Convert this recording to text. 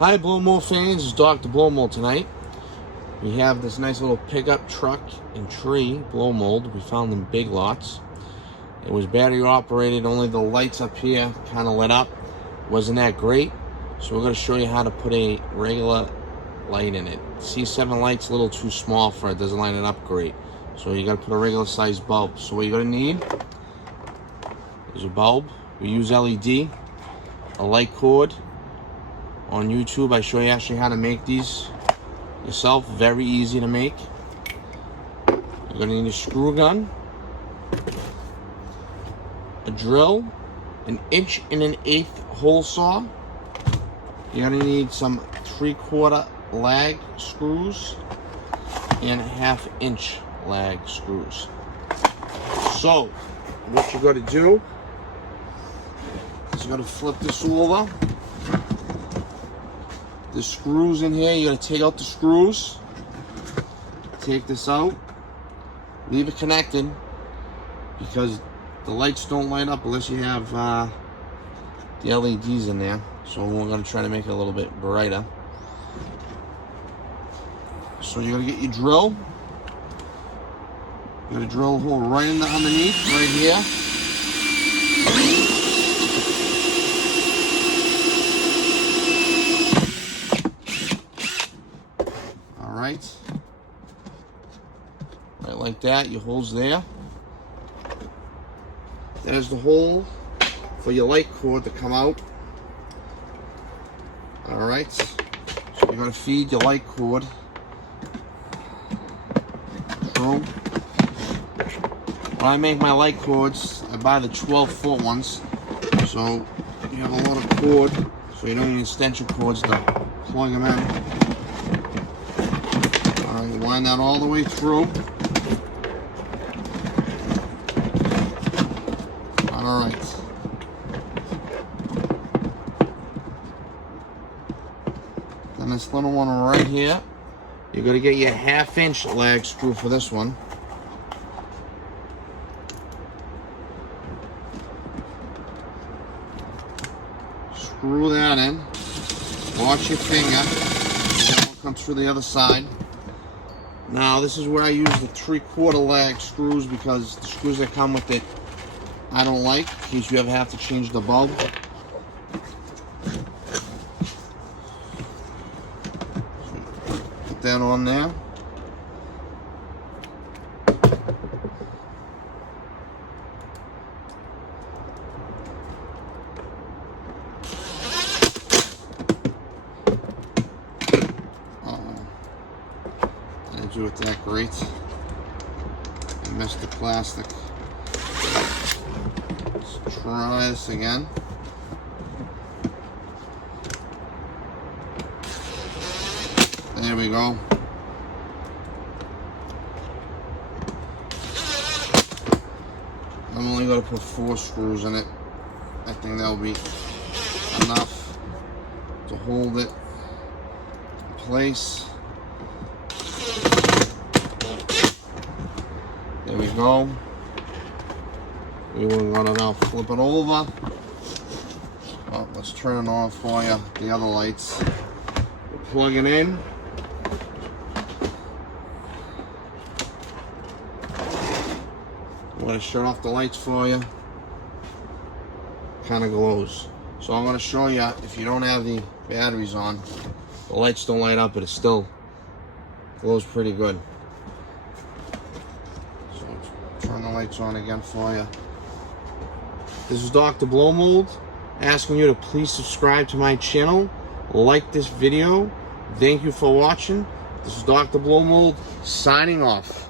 Hi Blow Mold fans, it's Dr. Blow Mold tonight. We have this nice little pickup truck and tree blow mold. We found in Big Lots. It was battery operated, only the lights up here kind of lit up. Wasn't that great? So we're going to show you how to put a regular light in it. C7 light's a little too small for it, doesn't line it up great. So you got to put a regular size bulb. So what you're going to need is a bulb. We use LED, a light cord. On YouTube, I show you actually how to make these yourself. Very easy to make. You're going to need a screw gun, a drill, an 1 1/8" hole saw. You're going to need some 3/4 lag screws and 1/2" lag screws. So, what you're going to do is you're going to flip this over. The screws in here, you're going to take out the screws. Take this out. Leave it connected because the lights don't light up unless you have the LEDs in there. So we're going to try to make it a little bit brighter. So you're going to get your drill. You're going to drill a hole right in the underneath, right here. Right like that. Your hole's there. There's the hole for your light cord to come out. Alright, so you're going to feed your light cord through. When I make my light cords, I buy the 12-foot ones, so you have a lot of cord, so you don't need extension cords to plug them in. You wind that all the way through. Alright. Then this little one right here, you're going to get your 1/2" lag screw for this one. Screw that in. Watch your finger. That will come through the other side. Now this is where I use the 3/4 lag screws because the screws that come with it I don't like, in case you ever have to change the bulb. Put that on there. Didn't do it that great. I missed the plastic. Let's try this again. There we go. I'm only going to put 4 screws in it. I think that'll be enough to hold it in place. There we go. We were gonna now flip it over. Well, let's turn it on for you. The other lights. We'll plug it in. I'm gonna shut off the lights for you. Kind of glows. So I'm gonna show you if you don't have the batteries on, the lights don't light up, but it still glows pretty good. Turn the lights on again for you. This is Dr. Blow Mold asking you to please subscribe to my channel, like this video. Thank you for watching. This is Dr. Blow Mold signing off.